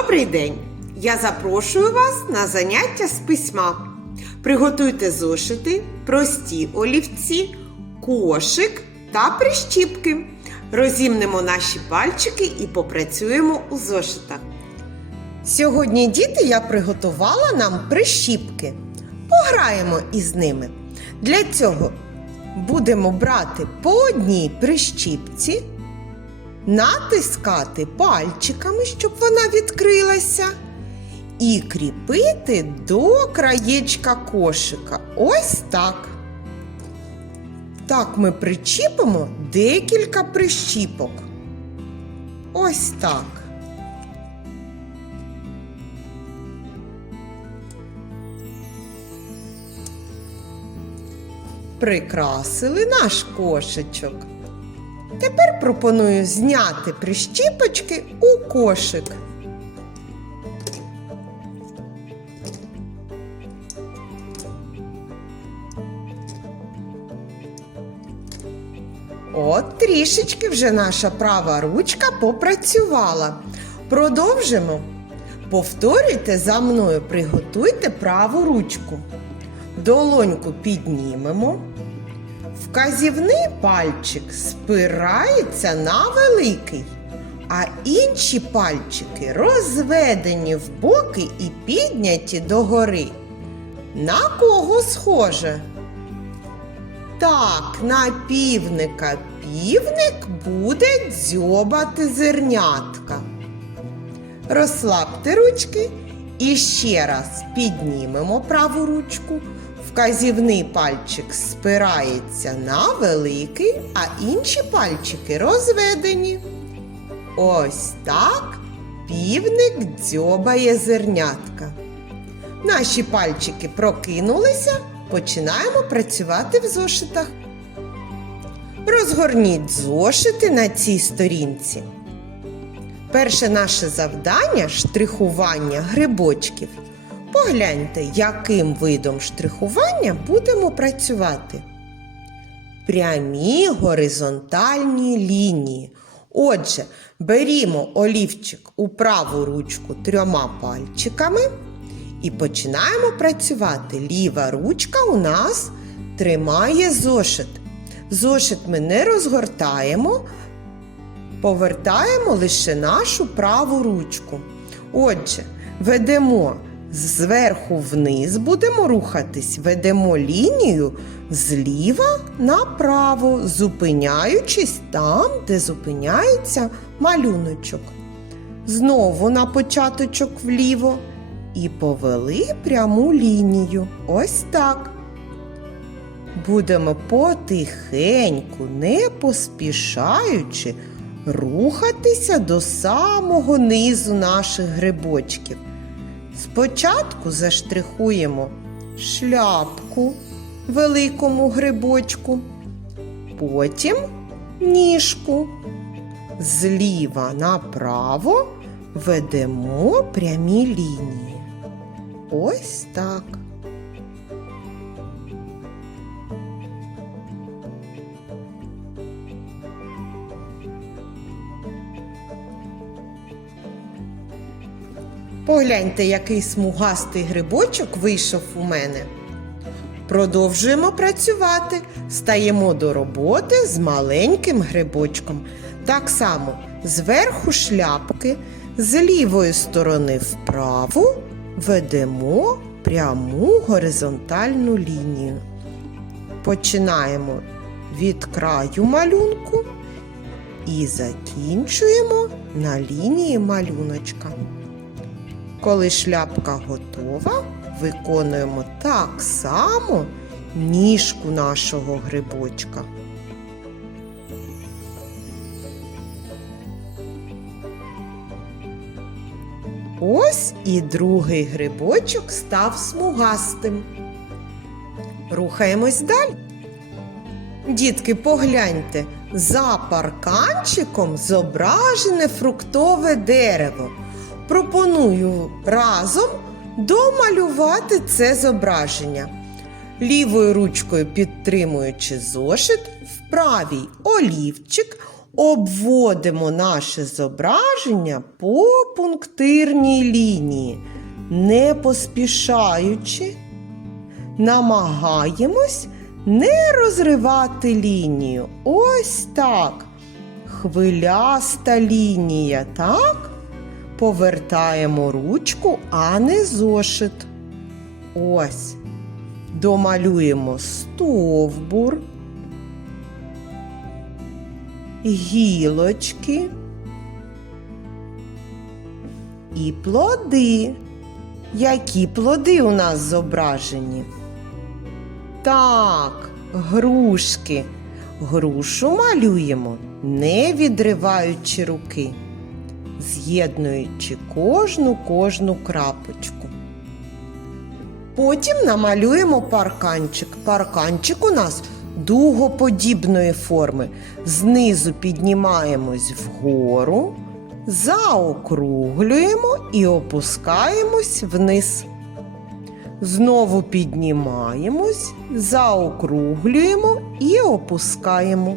Добрий день! Я запрошую вас на заняття з письма. Приготуйте зошити, прості олівці, кошик та прищіпки. Розімнемо наші пальчики і попрацюємо у зошитах. Сьогодні, діти, я приготувала нам прищіпки. Пограємо із ними. Для цього будемо брати по одній прищіпці натискати пальчиками, щоб вона відкрилася, і кріпити до краєчка кошика. Ось так. Так ми причіпимо декілька прищіпок. Ось так. Прикрасили наш кошечок. Тепер пропоную зняти прищіпочки у кошик. От трішечки вже наша права ручка попрацювала. Продовжимо. Повторюйте за мною, приготуйте праву ручку. Долоньку піднімемо. Вказівний пальчик спирається на великий, а інші пальчики розведені в боки і підняті догори. На кого схоже? Так, на півника півник буде дзьобати зернятка. Розслабте ручки і ще раз піднімемо праву ручку. Вказівний пальчик спирається на великий, а інші пальчики розведені. Ось так півник дзьобає зернятка. Наші пальчики прокинулися, починаємо працювати в зошитах. Розгорніть зошити на цій сторінці. Перше наше завдання штрихування грибочків. Погляньте, яким видом штрихування будемо працювати. Прямі горизонтальні лінії. Отже, берімо олівчик у праву ручку трьома пальчиками і починаємо працювати. Ліва ручка у нас тримає зошит. Зошит ми не розгортаємо, повертаємо лише нашу праву ручку. Отже, ведемо зверху вниз, будемо рухатись, ведемо лінію зліва направо, зупиняючись там, де зупиняється малюночок. Знову на початочок вліво і повели пряму лінію. Ось так. Будемо потихеньку, не поспішаючи, рухатися до самого низу наших грибочків. Спочатку заштрихуємо шляпку великому грибочку, потім ніжку. Зліва направо ведемо прямі лінії. Ось так. Погляньте, який смугастий грибочок вийшов у мене. Продовжуємо працювати, стаємо до роботи з маленьким грибочком. Так само зверху шляпки, з лівої сторони вправо ведемо пряму горизонтальну лінію. Починаємо від краю малюнку і закінчуємо на лінії малюночка. Коли шляпка готова, виконуємо так само ніжку нашого грибочка. Ось і другий грибочок став смугастим. Рухаємось далі. Дітки, погляньте, за парканчиком зображене фруктове дерево. Пропоную разом домалювати це зображення. Лівою ручкою підтримуючи зошит, в правій олівчик, Обводимо наше зображення по пунктирній лінії, не поспішаючи, намагаємось не розривати лінію. Ось так. Хвиляста лінія, так? Повертаємо ручку, а не зошит. Ось. Домалюємо стовбур, гілочки і плоди. Які плоди у нас зображені? Так, грушки. Грушу малюємо, не відриваючи руки, з'єднуючи кожну кожну крапочку. Потім намалюємо парканчик. Парканчик у нас дугоподібної форми. Знизу піднімаємось вгору, заокруглюємо і опускаємось вниз. Знову піднімаємось, заокруглюємо і опускаємо.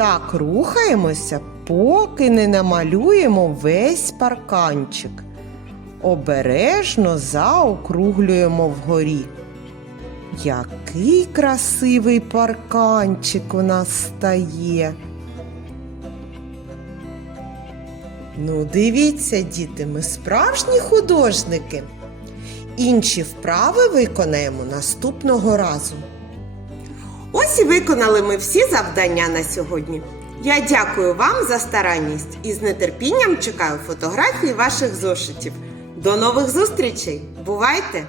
Так рухаємося, поки не намалюємо весь парканчик. Обережно заокруглюємо вгорі. Який красивий парканчик у нас стає. Ну, дивіться, діти, ми справжні художники. Інші вправи виконаємо наступного разу. Ось і виконали ми всі завдання на сьогодні. Я дякую вам за старанність і з нетерпінням чекаю фотографії ваших зошитів. До нових зустрічей! Бувайте!